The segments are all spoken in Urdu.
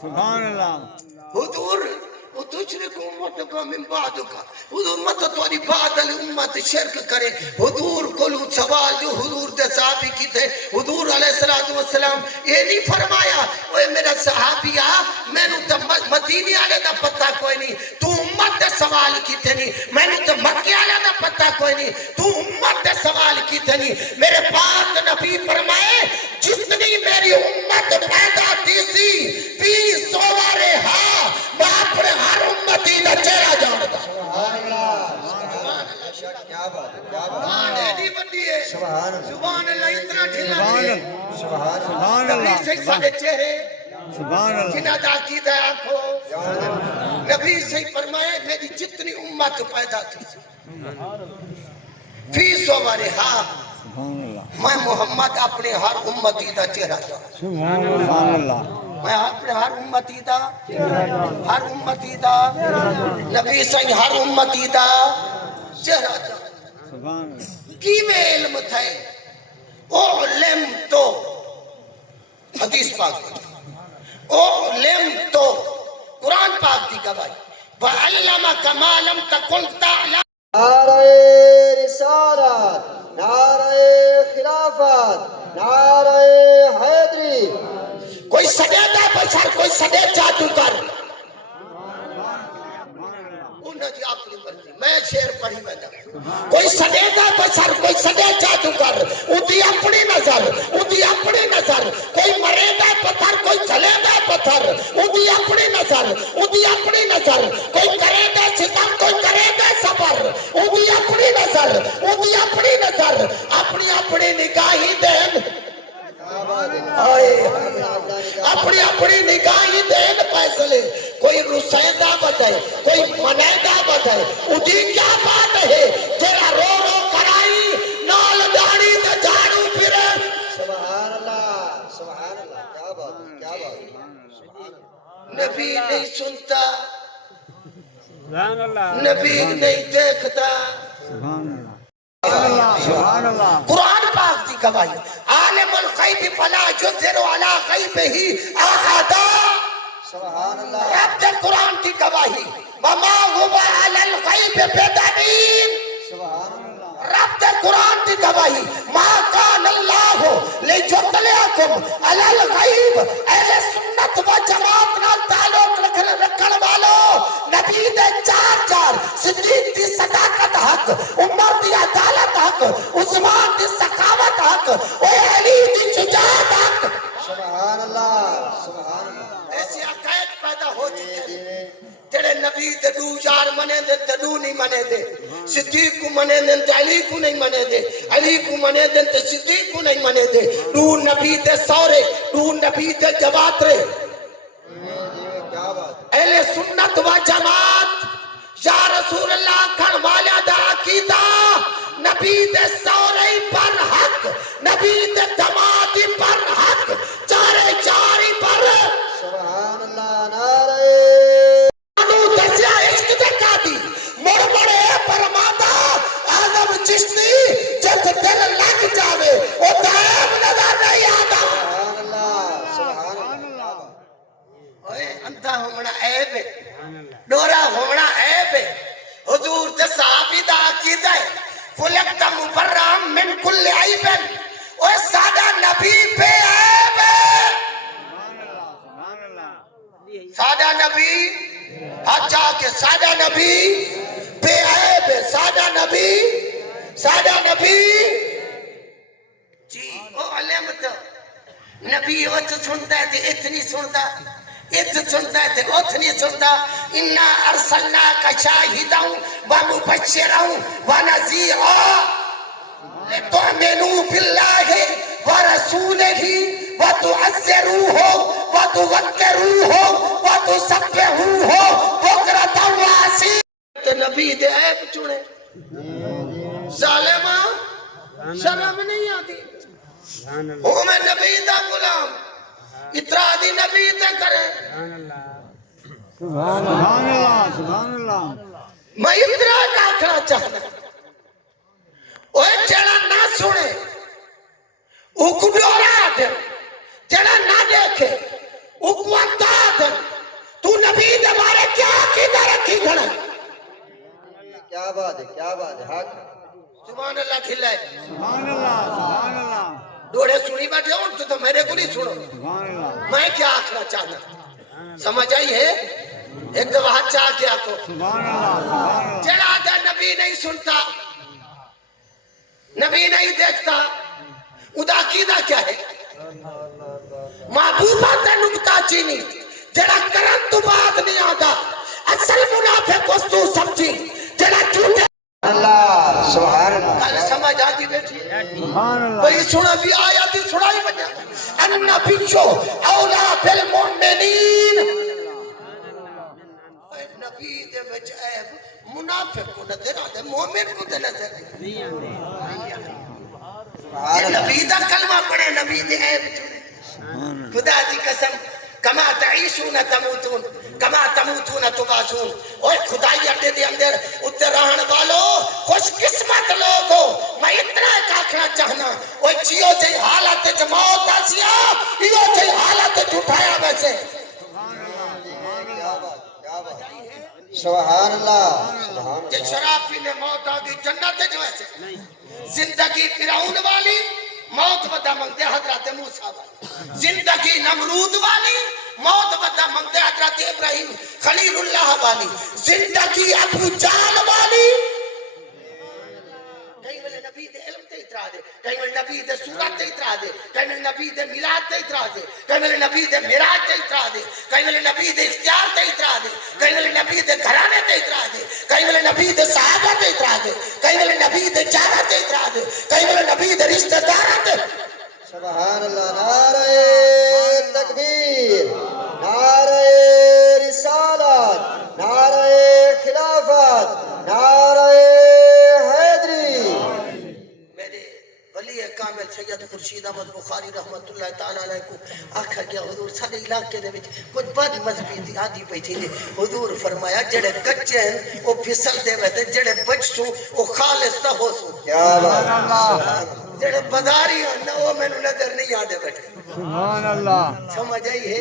سبحان اللہ حضور تشرک امتک من بعدک حضور مت توری بعد الامت شرک کرے حضور کلو سوال جو حضور دے صحابی کی تھے حضور علیہ السلام یہ نہیں فرمایا اوے میرا صحابیہ میں نو تو مدینی والے دا پتہ کوئی نہیں تو امت دے سوال کی تھے نہیں میں نو تو مکے والے دا پتہ کوئی نہیں تو امت دے سوال کی تھے نہیں میرے پاک نبی فرمائے جتنی میری امت پیدا تھی سی پی سوارے ہاں باپ نے ہر امتی دا چہرہ جانتا سبحان اللہ کیا بات ہے کیا بات ہے ایڈی بندی ہے سبحان اللہ اتنا ڈھلا ہے سبحان اللہ نبی سے سارے چہرے سبحان اللہ جنہ دا عقیدہ آنکھو نبی سے فرمائے میری جتنی امت پیدا تھی فی سوارے ہاں سبحان اللہ میں محمد اپنے ہر امتی دا چہرہ جانتا سبحان اللہ میں اپنے ہر امتی دا نبی سے ہر امتی دا چہرہ جانتا سبحان اللہ کی میں علم تھے علم تو حدیث پاک دی علم تو قرآن پاک دی گواہی وَعَلَّمَكَ مَا لَمْ تَكُنْ تَعْلَمُ نعرہ رسالت نعرہ خلافت نعرہ حیدری کوئی سدیدہ بشر کوئی سدے جادوگر انہوں جی اپنی مرضی میں شعر پڑھی میں کوئی سدیدہ بشر کوئی سدے جادوگر ادھی اپنی نظر کوئی مریدہ پتھر کوئی جلیدہ پتھر ادھی اپنی نظر کوئی کرے دے ستم کوئی کرے دے صبر ادھی اپنی نظر اپنی نگاہی دین اپنی نگاہی دین فیصلے کوئی رسیدہ بدھے کوئی منیدہ بدھے ادھی کیا بات ہے تیرا رو کرائی نال داڑی دے جھاڑو پھرے سبحان اللہ کیا بات ہے کیا بات ہے نبی نہیں سنتا نبی نہیں دیکھتا سبحان اللہ قرآن پاک دی گواہی عالم الغیب فلا یظہر علی غیبہ احدا سبحان اللہ رب دے قرآن دی گواہی وما هو علی الغیب بضنین سبحان اللہ رب دے قرآن دی گواہی ما کان اللہ لیطلعکم علی الغیب اہل سنت و جماعت نال تعلق رکھن والو نبی دے چار صدیق دی صداقت حق عمر دی عدالت حق عثمان دی سخاوت حق اے علی دی شجاعت حق سبحان اللہ ایسی عقائد پیدا ہو چکے ہیں جڑے نبی تے دو یار منے دے تے دو نہیں منے دے صدیق کو منے دے تے علی کو نہیں منے دے علی کو منے دے تے صدیق کو نہیں منے دے دو نبی دے سورے دو نبی دے جواترے کیا بات اہل سنت و جماعت یا رسول اللہ کھڑ والا دا عقیدہ نبی دے سورے پر حق نبی دے دمادی پر حق چاری پر سبحان اللہ نعرہ دسیا عشق دے قادی مڑے پرمادا آدم چشتی جب دل لگ جاوے او دائم نظر نہیں آتا سبحان اللہ اوے اندھا ہونا عیب ہے ڈورا ہونا عیب ہے حضور دے صحابی دا عقیدہ ہے خلقت مبرم من کل عیب اوے سادہ نبی بے عیب ہے سادہ نبی اچھا کہ سادہ نبی بے عیب ہے سادہ نبی جی او علمت نبی ات سنتا ہے تے اتنی سنتا ات سنتا ہے تے اتنی سنتا انا ارسلناک شاہدا و مبشرا و نذیرا لتؤمنوا باللہ و رسولہ و تعزروہ و توقروہ و تسبحوہ بکرۃ و اصیلا تے نبی دے عیب چنے ظالمہ شرم نہیں آتی ہوں میں نبی دا غلام اترادی نبی تے کرے سبحان اللہ سبحان اللہ میں اترا کا آکھنا چاہتا اوہ جڑا نہ سنے اوہ کو بیورا دے جڑا نہ دیکھے اوہ کو اندھا دے نبی دے بارے کیا عقیدہ رکھی کھڑا کیا بات ہے کیا بات ہے حق سبحان اللہ کھلائے سبحان اللہ سبحان اللہ ڈوڑے سنی بیٹھے ہوں تو میرے کو نہیں سنو سبحان اللہ میں کیا آکھنا چاہنا سمجھ آئی ہے ایک دفعہ ہاتھ چاہ کے آکھو سبحان اللہ سبحان اللہ جڑا دا نبی نہیں سنتا نبی نہیں دیکھتا ادا عقیدہ کیا ہے محبوبہ تے نکتہ چینی جڑا کرن تو بعد نہیں آتا اصل منافق اس تو سمجھی جڑا جھوٹے اللہ سبحان اللہ کل سمجھ آتی بیٹھی سبحان اللہ بھئی سنا بھی آیا تھی سنائی بجا النبیو اولا بالمؤمنین نبی دے وچ عیب منافق کو نظر آدھے مومن کو دے نظر یہ نبی دا کلمہ پڑھے نبی دے عیب چھوڑے خدا دی قسم کما تعیشون تموتون کما تموتون تباسون اور خدای اٹھے دے اندر اتر رہن والو خوش قسمت لوگ ہو میں اتنا ایک آکھنا چاہنا وہ چیو جائی حالت جماعت آسیا یہ جائی حالت اٹھایا ویسے سبحان اللہ سبحان جے شراب پینے موت آگئی جنت جو ایسے زندگی فرعون والی موت بدا منگتے حضرت موسیٰ والی زندگی نمرود والی موت بدا منگتے حضرت ابراہیم خلیل اللہ والی زندگی ابو جال والی کہیں والے نبی دے علم تے اترا دے کہیں والے نبی دے سورت تے اترا دے کہیں والے نبی دے میلاد تے اترا دے کہیں والے نبی دے معراج تے اترا دے کہیں والے نبی دے اختیار تے اترا دے کہیں والے نبی دے گھرانے تے اترا دے کہیں والے نبی دے صحابہ تے اترا دے کہیں والے نبی دے چارہ تے اترا دے کہیں والے نبی دے رشتہ دارہ تے سبحان اللہ نعرہ تکبیر نعرہ رسالت نعرہ خلافت نعرہ حیدری میرے ولی کامل سید خورشید احمد بخاری رحمت اللہ تعالیٰ علیہ کو آکھا گیا حضور سارے علاقے دے وچ کچھ بد مذہبی تھی آدھی پئی تھی حضور فرمایا جڑے کچے ہیں وہ پھسل دے وے جڑے بچ سو وہ خالص نہ ہو سو کیا بات جڑے بازاری ہیں نہ وہ مینوں نظر نہیں آدے بیٹھے سبحان اللہ سمجھ آئی ہے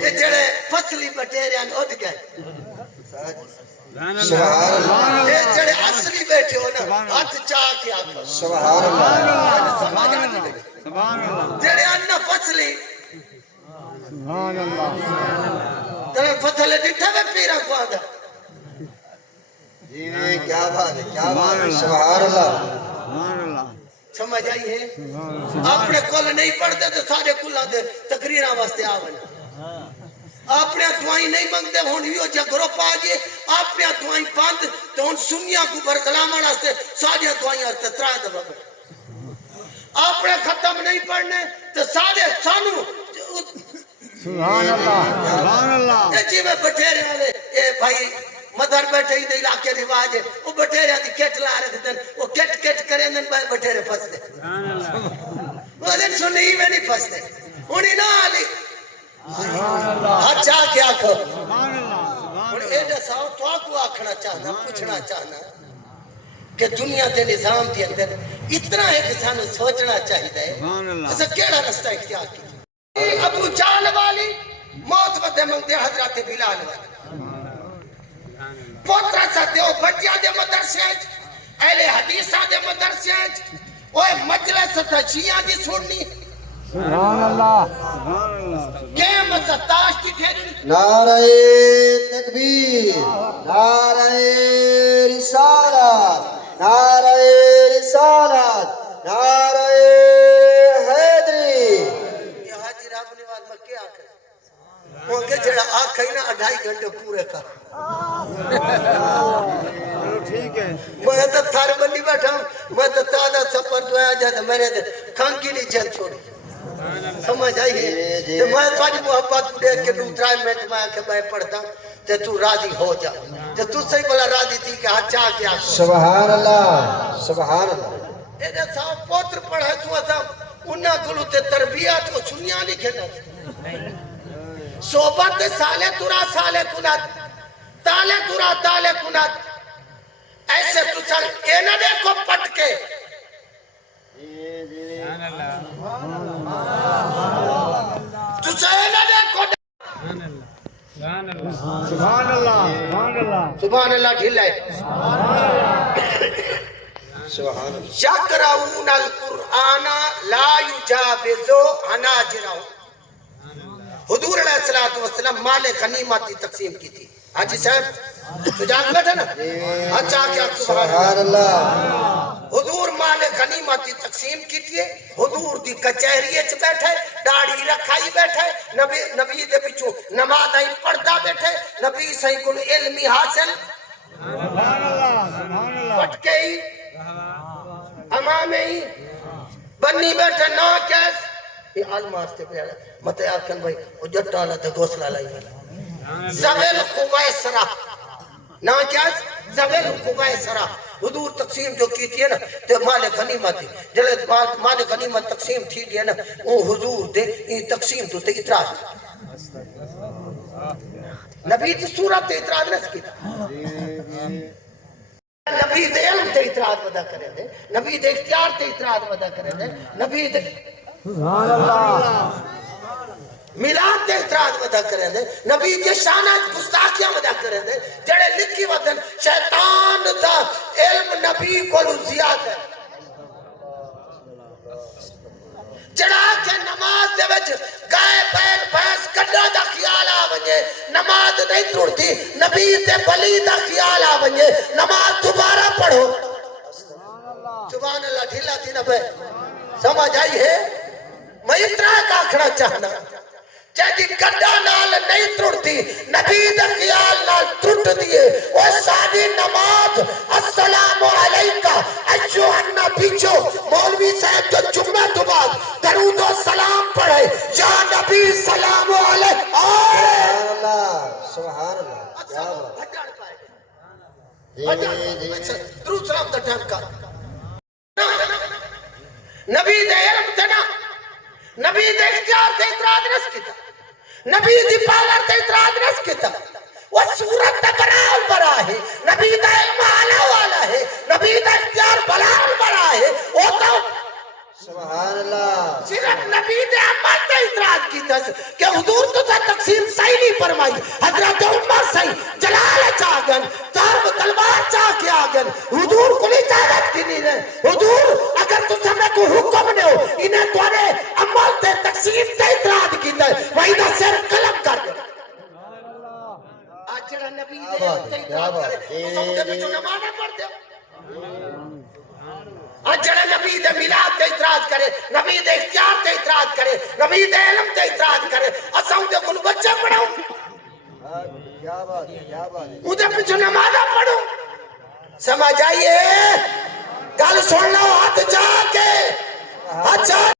یہ جڑے فصلی بٹیرے ہیں اٹھ گئے سبحان اللہ یہ جڑے اصلی بیٹھے ہو نا ہاتھ چاہ کے آکھا سبحان اللہ سمجھ آتی بیٹھے سبحان اللہ جڑے انہ فصلی سبحان اللہ تمہیں فصلے ڈٹھا میں پیرا کو آدھا جی کیا بات ہے کیا بات ہے سبحان اللہ سبحان اللہ سمجھ آئی ہے اپنے کل نہیں پڑھتے تو سارے کلہ دے تقریرہ واسطے آونے اپنے دعائیں نہیں مانگتے ہون یہ جگروں پا گئے اپنے دعائیں پاند تو ہون سنیا کو برکلامہ واسطے سارے دعائیں واسطے ترائے دفعہ اپنے ختم نہیں پڑھنے تو سارے سانو سبحان اللہ سبحان اللہ یہ جی میں بٹھیرے والے اے بھائی مدر بیٹھے ہی دے علاقے رواج ہے وہ بٹھیرے دی کٹ لا رکھ دن وہ کٹ کریں دن بٹھیرے پھس دے وہ دن سنی ہی میں نہیں پھس دے انہی نہ آلی اچھا کیا کھو سبحان اللہ اور اے دساؤ تو آکو آکھنا چاہنا پوچھنا چاہنا کہ دنیا دے نظام دے اندر اتنا ایک سانو سوچنا چاہیے سبحان اللہ اسے کیڑا رستہ اختیار کی ابو جال والی موت بدے منگتے حضرت بلال والی پوترا سا دیو بچیا دے مدرسے اہل حدیثہ دے مدرسے اوہ مجلس تھا شیعہ دی سننی سبحان اللہ سبحان اللہ کہ مستاش کی کھیری نعرہ تکبیر نعرہ رسالت نعرہ رسالت نعرہ حیدری یہ حاجی رب نواز میں کیا آکھا ہے وہ کہ جڑا آکھا ہی نا 2.5 گھنٹے پورے کر چلو ٹھیک ہے میں تو تھار بندی بیٹھا ہوں میں تو تازہ سفر تو آیا جاتا میرے دے کھانکی نہیں جل چھوڑی سمجھ آئی ہے تو میں تھوڑی محبت کو دیکھ کے 2-3 منٹ میں آکے میں پڑھتا ہوں تو تو راضی ہو جا تو تو صحیح بلا راضی تھی کہ ہاں چاہ کیا سبحان اللہ سبحان اللہ اے دے صاحب پوتر پڑھا تو تھا انہاں کلو تے تربیت کو سنیا لکھے نا صحبت سالے ترا سالے کنات تالے ترا تالے کنات ایسے تو چل اے نہ دیکھو پٹ کے تو سے اے نہ دیکھو سبحان اللہ سبحان اللہ سبحان اللہ ڈھیلا ہے سبحان اللہ یقرؤون القرآن لا یجاوز حناجرہم. حضور علیہ السلام مال غنیمت کی تقسیم کی تھی. حاجی صاحب سجاد بیٹھے نا اچھا کیا سبحان اللہ حضور مال غنیمت کی تقسیم کی تھی. حضور دی کچہری چ بیٹھے داڑھی رکھائی بیٹھے نبی دے پچھو نماز آئی پڑھتا بیٹھے نبی صحیح کو علمی حاصل سبحان اللہ سبحان اللہ پٹکے ہی امامے ہی بنی بیٹھے نا کیس یہ علماس تے پیارا متے آکھن بھائی او جٹا لا تے گوسلا لائی والا زویل قویسرا نا کیس زویل قویسرا. حضور تقسیم جو کی تھی ہے نا تے مال غنیمت تھی جلے مال غنیمت تقسیم تھی دی ہے نا وہ حضور دے یہ تقسیم تو تے اعتراض نبی دی صورت تے اعتراض نہ سکتا نبی دے علم تے اعتراض ودا کرے دے نبی دے اختیار تے اعتراض ودا کرے دے نبی دے سبحان اللہ میلاد تے اعتراض ودا کرے دے نبی دے شانات گستاخیاں ودا کرے دے جڑے لکھی ودن شیطان دا علم نبی کو زیادہ ہے جڑا کہ نماز دے وچ گائے بیل بھینس کڈا دا خیال آ ونجے نماز نہیں ٹرتی نبی تے بلی دا خیال آ ونجے نماز دوبارہ پڑھو سبحان اللہ ڈھیلا تھی نہ بے سمجھ آئی ہے میں اتنا آکھنا چاہنا جیدی کڈا نال نہیں ٹرتی نبی دا خیال نال ٹرٹ دیے وہ سادی نماز السلام علیکہ ایشو النبیچو مولوی صاحب جو جمعہ تو بعد درود و سلام پڑھے یا نبی سلام علیہ سبحان اللہ کیا بات درود سلام دا ٹائم کا نبی دے علم تے نا نبی دے اختیار تے اعتراض نہ سکتا نبی دی پاور تے اعتراض نہ سکتا وہ صورت تے برال برا ہے نبی دا علم آلہ والا ہے نبی دا اختیار بلال برا ہے وہ تو سبحان اللہ صرف نبی دے عمل تے اعتراض کیتا کہ حضور تو تا تقسیم صحیح نہیں فرمائی حضرت عمر صحیح جلال چاگن ضرب تلوار چاہ کے آگن حضور کو نہیں اجازت کی نہیں رہے حضور اگر تو سمیں کو حکم نے ہو انہیں توڑے عمل تے تقسیم تے اعتراض کیتا ہے وہی دا سر قلم کر دے آج جڑا نبی دے تے اعتراض کرے تو سب دے بچوں نمانے پڑھ دے آج جڑا نبی دے میلاد تے اعتراض کرے نبی دے اختیار تے اعتراض کرے نبی دے علم تے اعتراض کرے اساں دے کل بچہ پڑھو کیا بات کیا بات مجھے پیچھے نمازہ پڑھو سمجھ آئیے گل سن لو ہاتھ جا کے اچھا